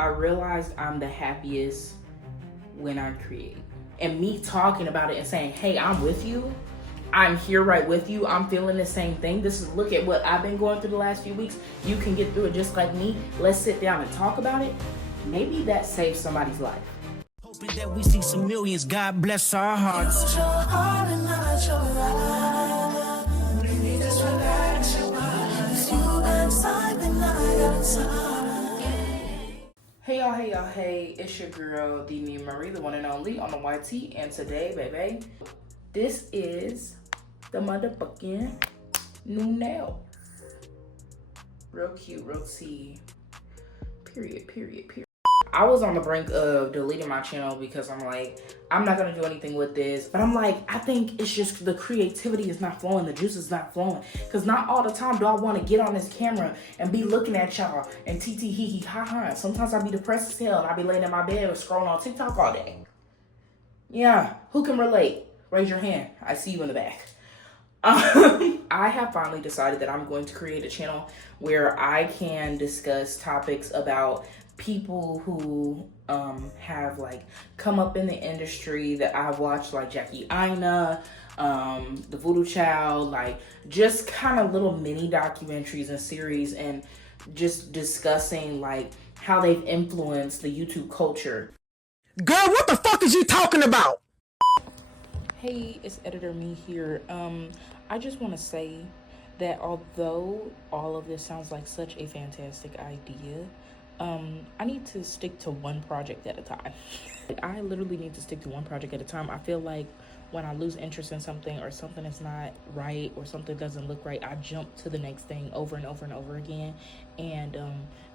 I realized I'm the happiest when I create. And me talking about it and saying, hey, I'm with you. I'm here right with you. I'm feeling the same thing. Look at what I've been going through the last few weeks. You can get through it just like me. Let's sit down and talk about it. Maybe that saves somebody's life. Hoping that we see some millions. God bless our hearts. Hey, it's your girl, Thatssomiamarie, the one and only on the YT, and today, baby, this is the motherfucking new nail. Real cute, real tea, period. I was on the brink of deleting my channel because I'm like, I'm not gonna do anything with this. But I'm like, I think it's just the creativity is not flowing, the juice is not flowing. Cause not all the time do I wanna get on this camera and be looking at y'all and hee hee ha ha. Sometimes I be depressed as hell and I be laying in my bed scrolling on TikTok all day. Yeah, who can relate? Raise your hand, I see you in the back. I have finally decided that I'm going to create a channel where I can discuss topics about people who have like come up in the industry that I've watched, like Jackie Aina, the Voodoo Child, like just kind of little mini documentaries and series, and just discussing like how they've influenced the YouTube culture. Girl, what the fuck is you talking about? Hey, it's Editor Me here. I just want to say that although all of this sounds like such a fantastic idea, I need to stick to one project at a time. I literally need to stick to one project at a time. I feel like when I lose interest in something, or something is not right, or something doesn't look right, I jump to the next thing over and over and over again. And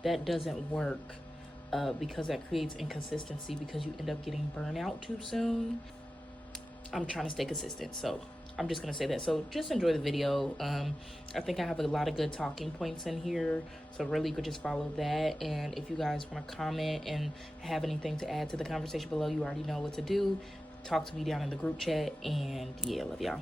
that doesn't work because that creates inconsistency, because you end up getting burnout too soon. I'm trying to stay consistent, so I'm just gonna say that. So just enjoy the video. I think I have a lot of good talking points in here, so really you could just follow that. And if you guys want to comment and have anything to add to the conversation below, you already know what to do. Talk to me down in the group chat, and yeah, love y'all.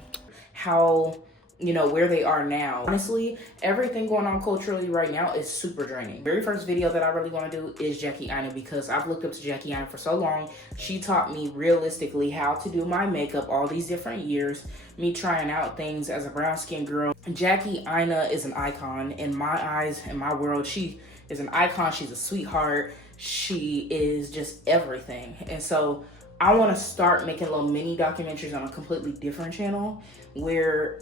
How, where they are now. Honestly, everything going on culturally right now is super draining. Very first video that I really want to do is Jackie Aina, because I've looked up to Jackie Aina for so long. She taught me realistically how to do my makeup all these different years, me trying out things as a brown skinned girl. Jackie Aina is an icon in my eyes, in my world. She is an icon. She's a sweetheart. She is just everything. And so I want to start making little mini documentaries on a completely different channel where,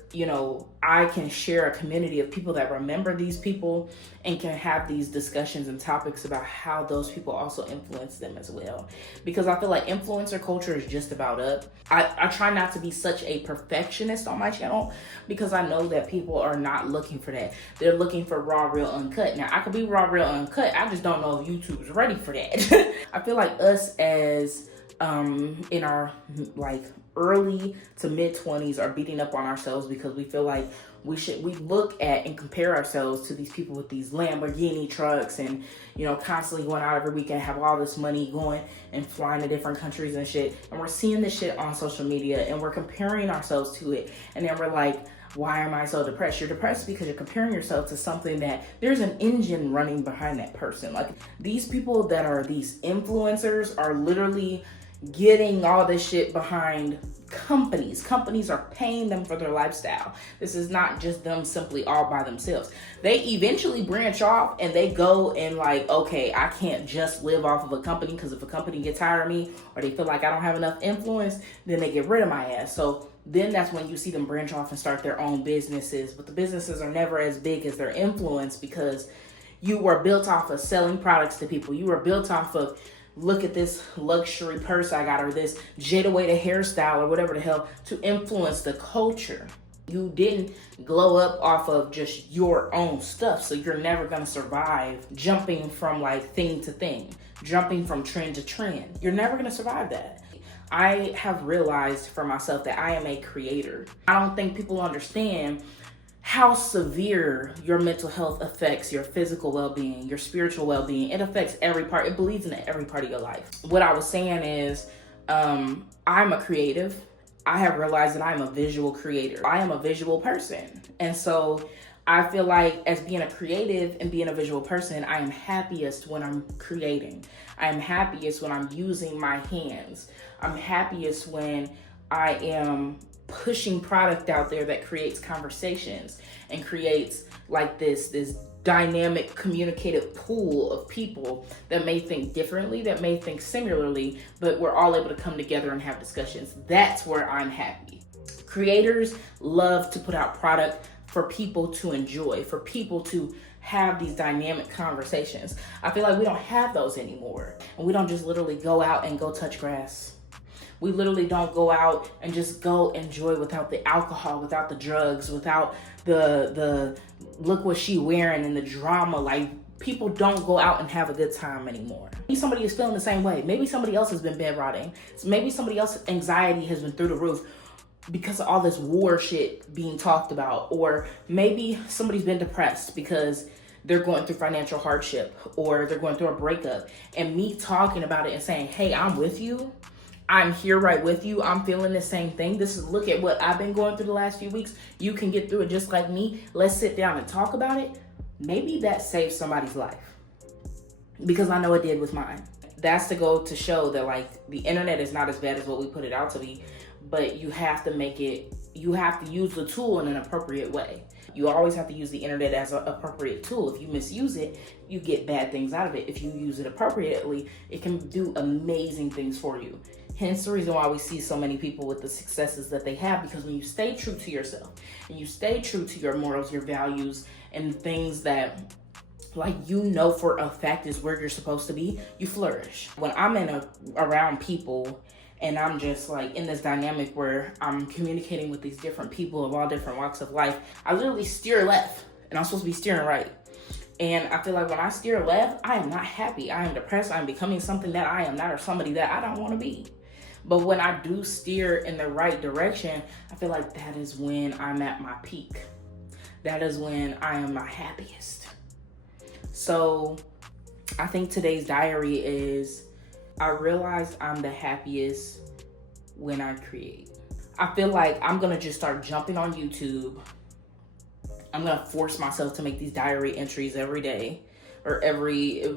I can share a community of people that remember these people and can have these discussions and topics about how those people also influence them as well. Because I feel like influencer culture is just about up. I try not to be such a perfectionist on my channel, because I know that people are not looking for that. They're looking for raw, real, uncut. Now, I could be raw, real, uncut. I just don't know if YouTube's ready for that. I feel like us as in our like early to mid 20s are beating up on ourselves because we feel like we look at and compare ourselves to these people with these Lamborghini trucks and constantly going out every weekend, have all this money, going and flying to different countries and shit, and we're seeing this shit on social media and we're comparing ourselves to it, and then we're like, why am I so depressed? You're depressed because you're comparing yourself to something that there's an engine running behind that person. Like, these people that are these influencers are literally getting all this shit behind companies. Companies are paying them for their lifestyle. This is not just them simply all by themselves. They eventually branch off and they go and like, okay, I can't just live off of a company, because if a company gets tired of me or they feel like I don't have enough influence, then they get rid of my ass. So then that's when you see them branch off and start their own businesses. But the businesses are never as big as their influence, because you were built off of selling products to people. You were built off of, look at this luxury purse I got, or this Jada Waiter hairstyle, or whatever the hell, to influence the culture. You didn't glow up off of just your own stuff, so you're never gonna survive jumping from like thing to thing, jumping from trend to trend. You're never gonna survive that. I have realized for myself that I am a creator. I don't think people understand how severe your mental health affects your physical well-being, your spiritual well-being. It affects every part. It bleeds into every part of your life. What I was saying is, I'm a creative. I have realized that I'm a visual creator. I am a visual person. And so I feel like as being a creative and being a visual person, I am happiest when I'm creating. I'm happiest when I'm using my hands. I'm happiest when I am pushing product out there that creates conversations and creates like this dynamic communicative pool of people that may think differently, that may think similarly, but we're all able to come together and have discussions. That's where I'm happy. Creators love to put out product for people to enjoy, for people to have these dynamic conversations. I feel like we don't have those anymore. And we don't just literally go out and go touch grass. We literally don't go out and just go enjoy without the alcohol, without the drugs, without the look what she wearing and the drama. Like, people don't go out and have a good time anymore. Maybe somebody is feeling the same way. Maybe somebody else has been bedrotting. Maybe somebody else's anxiety has been through the roof because of all this war shit being talked about. Or maybe somebody's been depressed because they're going through financial hardship or they're going through a breakup. And me talking about it and saying, hey, I'm with you. I'm here right with you. I'm feeling the same thing. Look at what I've been going through the last few weeks. You can get through it just like me. Let's sit down and talk about it. Maybe that saves somebody's life, because I know it did with mine. That's to go to show that like the internet is not as bad as what we put it out to be, but you have to use the tool in an appropriate way. You always have to use the internet as an appropriate tool. If you misuse it, you get bad things out of it. If you use it appropriately, it can do amazing things for you. Hence the reason why we see so many people with the successes that they have, because when you stay true to yourself and you stay true to your morals, your values, and things that like for a fact is where you're supposed to be, you flourish. When I'm around people and I'm just like in this dynamic where I'm communicating with these different people of all different walks of life, I literally steer left and I'm supposed to be steering right. And I feel like when I steer left, I am not happy. I am depressed. I'm becoming something that I am not, or somebody that I don't want to be. But when I do steer in the right direction, I feel like that is when I'm at my peak. That is when I am my happiest. So I think today's diary is, I realized I'm the happiest when I create. I feel like I'm going to just start jumping on YouTube. I'm going to force myself to make these diary entries every day, or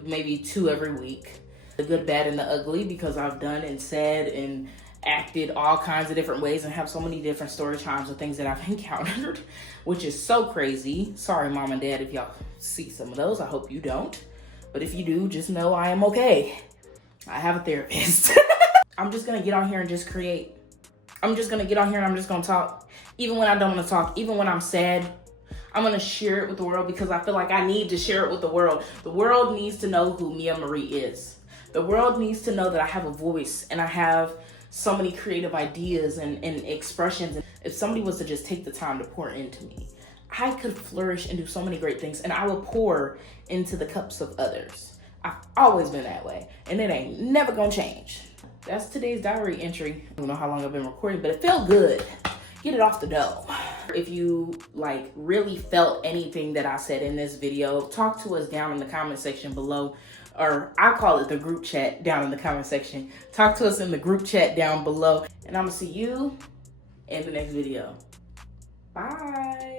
maybe 2 every week. The good, bad, and the ugly, because I've done and said and acted all kinds of different ways and have so many different story times of things that I've encountered, which is so crazy. Sorry, mom and dad, if y'all see some of those. I hope you don't. But if you do, just know I am okay. I have a therapist. I'm just going to get on here and just create. I'm just going to get on here and I'm just going to talk. Even when I don't want to talk, even when I'm sad, I'm going to share it with the world, because I feel like I need to share it with the world. The world needs to know who Mia Marie is. The world needs to know that I have a voice and I have so many creative ideas and expressions. If somebody was to just take the time to pour into me, I could flourish and do so many great things, and I will pour into the cups of others. I've always been that way, and it ain't never gonna change. That's today's diary entry. I don't know how long I've been recording, but it felt good. Get it off the dough. If you really felt anything that I said in this video, talk to us down in the comment section below. Or I call it the group chat down in the comment section. Talk to us in the group chat down below. And I'm gonna see you in the next video. Bye.